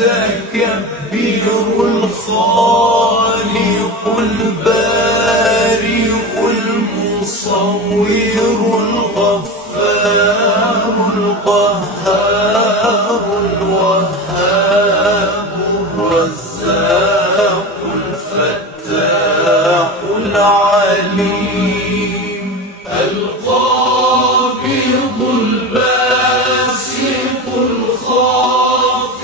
المتكبر الخالق البارئ المصور الغفار القهار الوهاب الرزاق الفتاح العليم القابض الباسط الخافض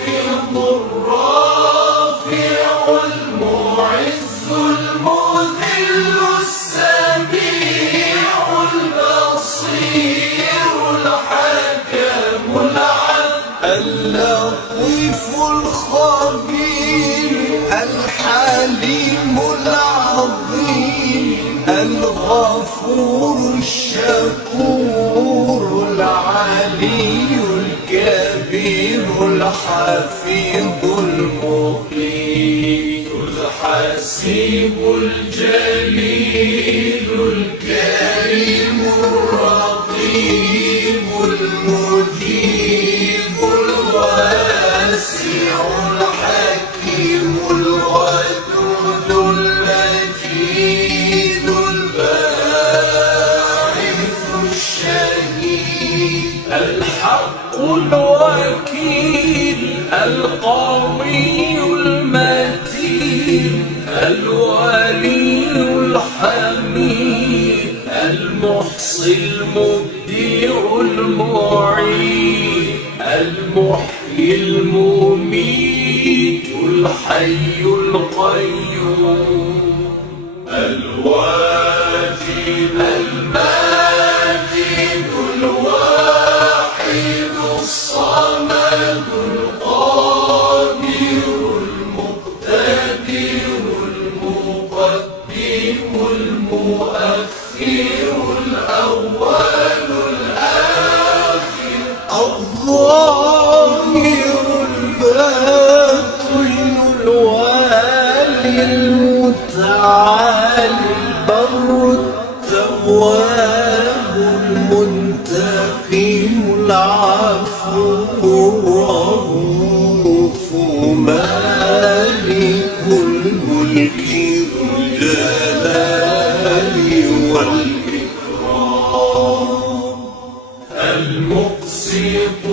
الرافع المعز المذل السميع البصير الحكم العدل اللطيف الخبير الحليم العظيم الغفور الشكور العلي الكبير الحفيظ المقيت الحسيب الجليل الكريم الرقيب المجيب الواسع الحكيم الودود المجيد الباعث الشهيد الحق الوكيل القوي المتين الولي الحميد المحصي المبدع المعيد المحيي المميت الحي القيوم الواجد الماجد الواحد الصمد القادر المقتدر المقدم المؤخر الأول الآخر الظاهر الباطن الوالي المتعالي البر التواب المنتقم العفو الرؤوف مالك الملك ذو الجلال والإكرام المقسط